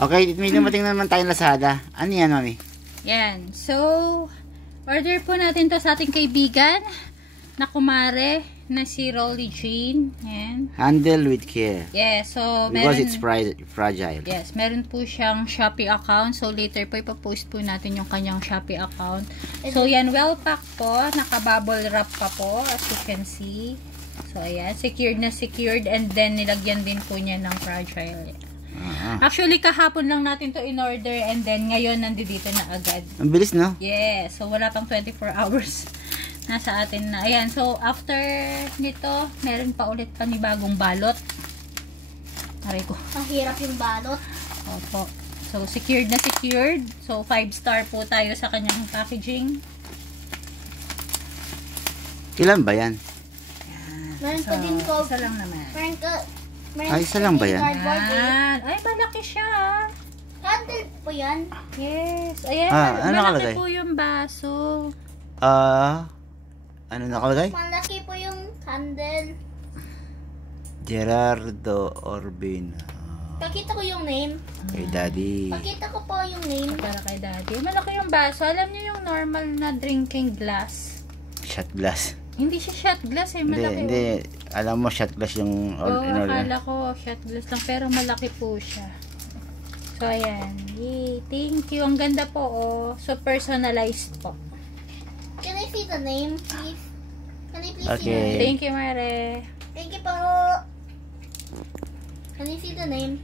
Okay, may dumating na naman tayong Lazada. Ano yan, mami? Yan. So, order po natin to sa ating kaibigan na kumare na si Rolly Jean. Yan. Handle with care. Yes. So, Because meron, it's fragile. yes, meron po siyang Shopee account. So, later po ipapost po natin yung kanyang Shopee account. So, yan. Well packed po. Naka-bubble wrap pa po. As you can see. So, ayan. Secured na secured. And then, nilagyan din po niya ng fragile. Actually, kahapon lang natin to in-order and then ngayon nandito na agad. Ang bilis, no? Yes. So, wala pang 24 hours nasa atin na. Ayan. So, after nito, meron pa ulit panibagong balot. Aray ko. Ang hirap yung balot. Opo. So, secured na secured. So, 5-star po tayo sa kanyang packaging. Ilan ba yan? Meron So, pa din ko. isa lang naman. Ay, isa lang ba yan? Cardboard, Ay, malaki siya. Handle po yan. Yes. Ayan. Ano malaki nakalagay? po yung baso. Ano nakalagay? Malaki po yung handle. Gerardo Orbina. Pakita ko yung name. Kay Daddy. Pakita ko po yung name. Para kay Daddy. Malaki yung baso. Alam niyo yung normal na drinking glass. Shot glass. Hindi siya shot glass eh. Malaki. Hindi. Alam mo, shot glass yung Akala ko shot glass lang. Pero malaki po siya. So, ayan. Yay. Thank you. Ang ganda po, oh. So, personalized po. Can I see the name, please? Can I please see the Okay. name? Thank you, Mare. Thank you po. Can I see the name?